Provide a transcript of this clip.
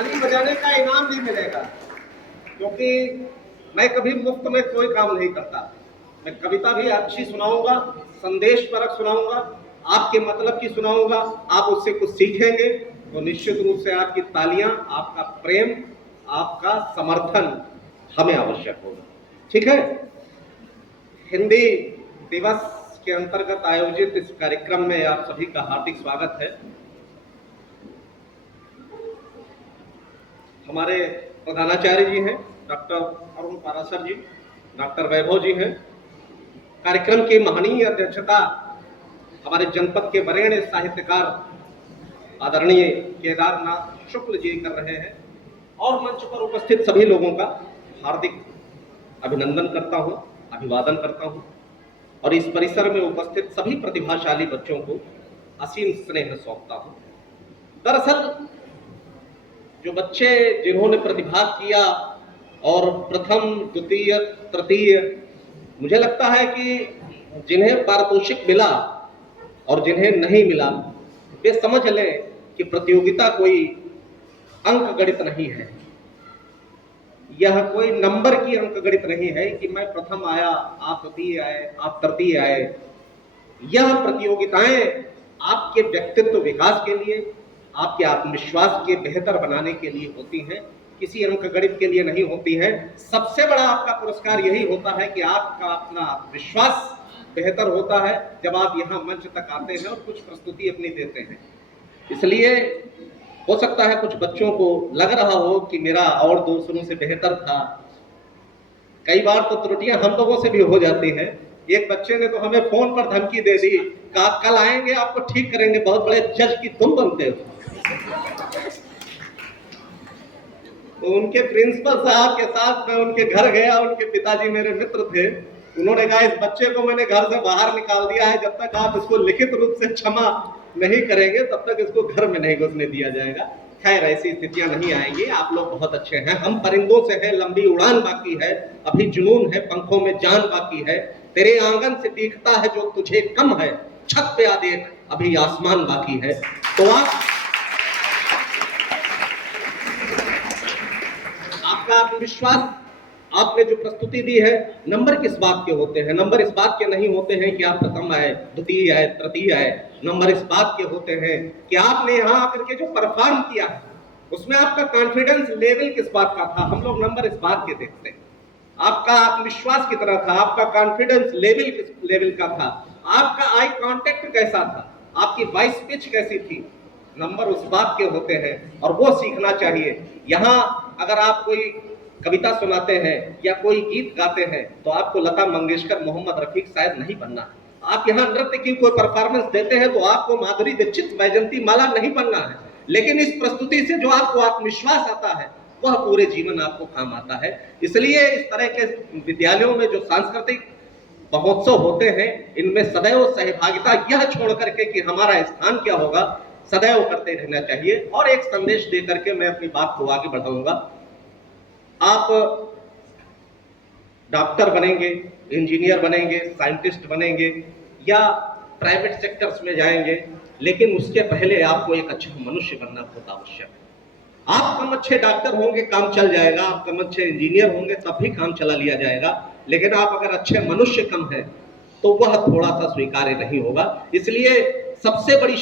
ताली बजाने का इनाम भी मिलेगा, क्योंकि मैं कभी मुफ्त में कोई काम नहीं करता। मैं कविता भी अच्छी सुनाऊंगा, संदेश परक सुनाऊंगा, आपके मतलब की सुनाऊंगा। आप उससे कुछ सीखेंगे तो निश्चित रूप से आपकी तालियां, आपका प्रेम, आपका समर्थन हमें आवश्यक होगा। ठीक है। हिंदी दिवस के अंतर्गत आयोजित इस कार्यक्रम में आप सभी का हार्दिक स्वागत है। हमारे प्रधानाचार्य जी हैं डॉक्टर अरुण पारासर जी, डॉक्टर वैभव जी हैं। कार्यक्रम की महनीय अध्यक्षता हमारे जनपद के वरेण्य साहित्यकार आदरणीय केदारनाथ शुक्ल जी कर रहे हैं, और मंच पर उपस्थित सभी लोगों का हार्दिक अभिनंदन करता हूं, अभिवादन करता हूं, और इस परिसर में उपस्थित सभी प्रतिभाशाली बच्चों को असीम स्नेह सौंपता हूं। दरअसल जो बच्चे जिन्होंने प्रतिभाग किया और प्रथम, द्वितीय, तृतीय, मुझे लगता है कि जिन्हें पारितोषिक मिला और जिन्हें नहीं मिला, वे समझ लें कि प्रतियोगिता कोई अंक गणित नहीं है। यह कोई नंबर की अंक गणित नहीं है कि मैं प्रथम आया, आप द्वितीय आए, आप तृतीय आए। यह प्रतियोगिताएं आपके व्यक्तित्व विकास के लिए, आपके आत्मविश्वास के बेहतर बनाने के लिए होती हैं, किसी अंक गणित के लिए नहीं होती हैं। सबसे बड़ा आपका पुरस्कार यही होता है कि आपका अपना विश्वास बेहतर होता है जब आप यहाँ मंच तक आते हैं और कुछ प्रस्तुति अपनी देते हैं। इसलिए हो सकता है कुछ बच्चों को लग रहा हो कि मेरा और दूसरों से बेहतर था। कई बार तो त्रुटियां हम लोगों से भी हो जाती हैं। एक बच्चे ने तो हमें फोन पर धमकी दे दी, कहा कल आएंगे आपको ठीक करेंगे, बहुत बड़े जज की तुम बनते हो। तो उनके प्रिंसिपल साहब के साथ मैं उनके घर गया, उनके पिताजी मेरे मित्र थे। उन्होंने कहा इस बच्चे को मैंने घर से बाहर निकाल दिया है, जब तक आप इसको लिखित रूप से क्षमा नहीं करेंगे तब तक इसको घर में नहीं घुसने दिया जाएगा। खैर ऐसी स्थितियां नहीं आएंगी, आप लोग बहुत अच्छे हैं। हम परिंदों से हैं, लंबी उड़ान बाकी है, अभी जुनून है, पंखों में जान बाकी है। तेरे आंगन से दिखता है जो तुझे कम है, छत पे आ देख अभी आसमान बाकी है। तो आपका आत्मविश्वास, आपने जो प्रस्तुति दी है, नंबर किस बात के होते हैं? नंबर इस बात के नहीं होते हैं कि आप प्रथम आए, द्वितीय आए, तृतीय आए। नंबर इस बात के होते हैं कि आपने यहाँ आकर के जो परफॉर्म किया है उसमें आपका कॉन्फिडेंस लेवल किस बात का था। हम लोग नंबर इस बात के देखते हैं, आपका आत्मविश्वास कितना था, आपका कॉन्फिडेंस लेवल किस लेवल का था, आपका आई कांटेक्ट कैसा था, आपकी वॉइस पिच कैसी थी। नंबर उस बात के होते हैं और वो सीखना चाहिए। यहाँ अगर आप कोई कविता सुनाते हैं या कोई गीत गाते हैं तो आपको लता मंगेशकर, मोहम्मद रफी शायद नहीं बनना है। आप यहाँ नृत्य की कोई परफॉर्मेंस देते हैं तो आपको माधुरी दीक्षित, वैजंती माला नहीं बनना है। लेकिन इस प्रस्तुति से जो आपको आत्मविश्वास आता है वह पूरे जीवन आपको काम आता है। इसलिए इस तरह के विद्यालयों में जो सांस्कृतिक महोत्सव होते हैं, इनमें सदैव सहभागिता यह छोड़ करके कि हमारा स्थान क्या होगा, सदैव करते रहना चाहिए। और एक संदेश दे करके मैं अपनी बात को आगे बढ़ाऊंगा। आप डॉक्टर बनेंगे, इंजीनियर बनेंगे, साइंटिस्ट बनेंगे या प्राइवेट सेक्टर्स में जाएंगे, लेकिन उसके पहले आपको एक अच्छा मनुष्य बनना बहुत आवश्यक है। आप कम अच्छे डॉक्टर होंगे काम चल जाएगा, आप कम अच्छे इंजीनियर होंगे तब भी काम चला लिया जाएगा, लेकिन आप अगर अच्छे मनुष्य कम है तो वह थोड़ा सा स्वीकार्य नहीं होगा। इसलिए सबसे बड़ी